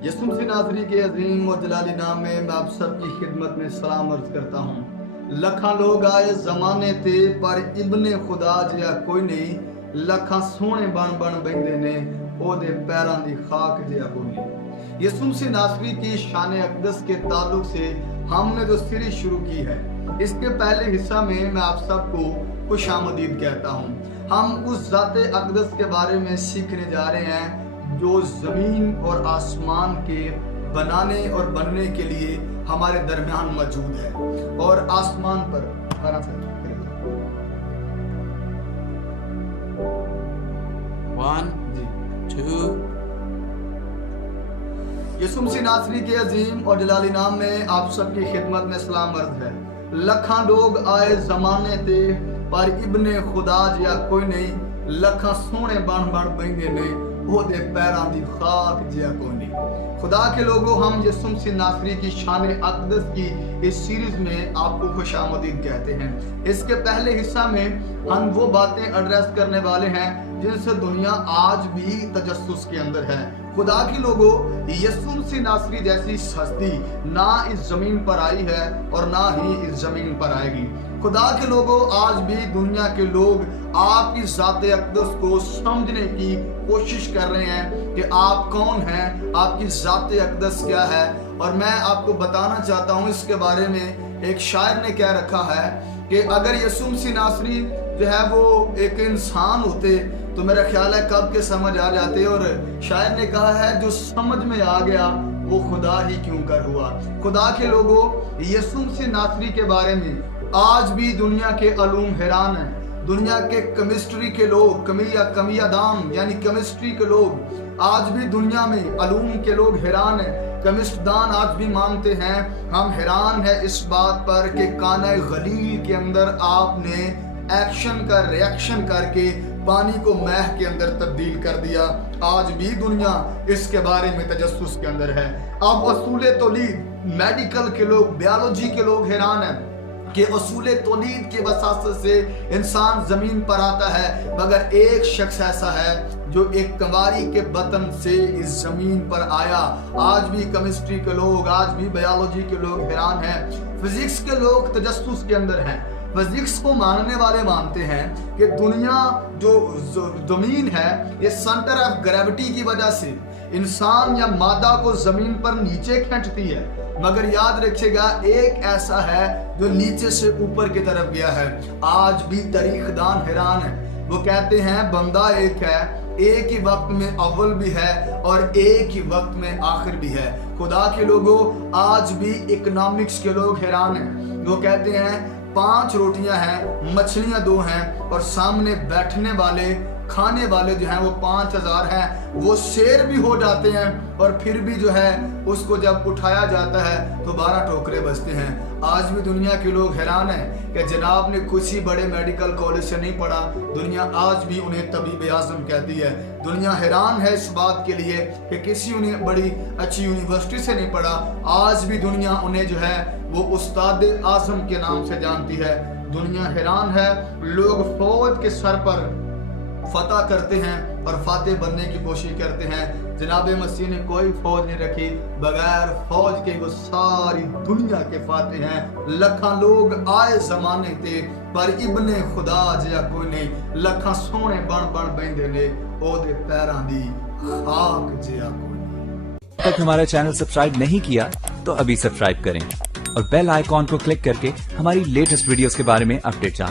यसु मसीह नासरी के अजीम और जलाली नाम में मैं आप सबकी खिदमत में सलाम अर्ज करता हूँ। लखा लोग आए जमाने ते पर इब्ने खुदा जिया कोई नहीं, लखा सोने बन बन बंदे ने ओदे पैरां दी खाक जिया कोई नहीं। यसु मसीह नासरी की शान अक़दस के ताल्लुक से हमने जो सीरीज शुरू की है, इसके पहले हिस्सा में मैं आप सबको खुशामदीद कहता हूँ। हम उस ज़ाते अक़दस के बारे में सीखने जा रहे हैं जो जमीन और आसमान के बनाने और बनने के लिए हमारे दरमियान मौजूद है और आसमान पर यसु मसीह नासरी के अजीम और जलाली नाम में आप सबकी खिदमत में सलाम अर्ज है। लखा लोग आए जमाने ते पर इब्ने खुदा जिया कोई नहीं, लखा सोने बन बन बंदे ने ओदे पैरां दी खाक जिया कोई नहीं। खुदा के लोगों, हम यसु मसीह नासरी की शान अक़दस की इस सीरीज में आपको खुशामदीद कहते हैं। इसके पहले हिस्सा में हम वो बातें एड्रेस करने वाले हैं जिनसे दुनिया आज भी तजस्सुस के अंदर है। खुदा के लोगों, यसु मसीह नासरी जैसी हस्ती ना इस जमीन पर आई है और ना ही इस जमीन पर आएगी। खुदा के लोगों, आज भी दुनिया के लोग आपकी ज़ाते अक़दस को समझने की कोशिश कर रहे हैं कि आप कौन हैं, आपकी ज़ाते अक़दस क्या है। और मैं आपको बताना चाहता हूँ इसके बारे में, एक शायर ने क्या रखा है कि अगर यसु मसीह नासरी जो है वो एक इंसान होते तो मेरा ख्याल है कब के समझ आ जाते। और शायर ने कहा है जो समझ में आ गया वो खुदा ही क्यों कर हुआ। खुदा के लोगों, यसु मसीह नासरी के बारे में आज भी दुनिया के अलूम हैरान हैं। दुनिया के केमिस्ट्री के लोग, कमियादान यानी केमिस्ट्री के लोग आज भी दुनिया में अलूम के लोग हैरान हैं। केमिस्टदान आज भी मानते हैं, हम हैरान है इस बात पर कि काना गलील के अंदर आपने एक्शन का रिएक्शन करके पानी को मैह के अंदर तब्दील कर दिया। आज भी दुनिया इसके बारे में तजस्सुस के अंदर है। अब असूले तौलीद, मेडिकल के लोग, बायोलॉजी के लोग हैरान हैं कि असूले तौलीद के वसासत से इंसान जमीन पर आता है, मगर एक शख्स ऐसा है जो एक कंवारी के बतन से इस जमीन पर आया। आज भी केमिस्ट्री के लोग, आज भी बायोलॉजी के लोग हैरान हैं। फिजिक्स के लोग तजस्सुस के अंदर हैं। फिजिक्स को मानने वाले मानते हैं कि दुनिया जो जमीन है ये सेंटर ऑफ ग्रेविटी की वजह से इंसान या मादा को जमीन पर नीचे खींचती है, मगर याद रखिएगा एक ऐसा है जो नीचे से ऊपर की तरफ गया है। आज भी तारीखदान हैरान है। वो कहते हैं बंदा एक है, एक ही वक्त में अव्वल भी है और एक ही वक्त में आखिर भी है। खुदा के लोगों, आज भी इकोनॉमिक्स के लोग हैरान हैं। वो कहते हैं 5 रोटियां हैं, मछलियां 2 हैं और सामने बैठने वाले खाने वाले जो हैं वो 5000 हैं। वो शेर भी हो जाते हैं और फिर भी जो है उसको जब उठाया जाता है तो 12 ठोकरे बजते हैं। आज भी दुनिया के लोग हैरान हैं कि जनाब ने कुछ ही बड़े मेडिकल कॉलेज से नहीं पढ़ा, दुनिया आज भी उन्हें तबीब आज़म कहती है। दुनिया हैरान है इस बात के लिए कि किसी उन्हें बड़ी अच्छी यूनिवर्सिटी से नहीं पढ़ा, आज भी दुनिया उन्हें जो है वो उस्ताद आज़म के नाम से जानती है। दुनिया हैरान है। लोग फौज के सर पर फतह करते हैं और फातेह बनने की कोशिश करते हैं। जनाब मसीह ने कोई फौज नहीं रखी, बगैर फौज के वो सारी दुनिया के फातेह हैं। लखा लोग आए जमाने ते पर इब्ने खुदा जिया कोई नहीं, लखा सोने बन बन बंदे ने ओदे पैरां दी खाक जिया कोई नहीं। तक हमारा चैनल सब्सक्राइब नहीं किया तो अभी सब्सक्राइब करें और बेल आइकॉन को क्लिक करके हमारी लेटेस्ट वीडियोस के बारे में अपडेट जानें।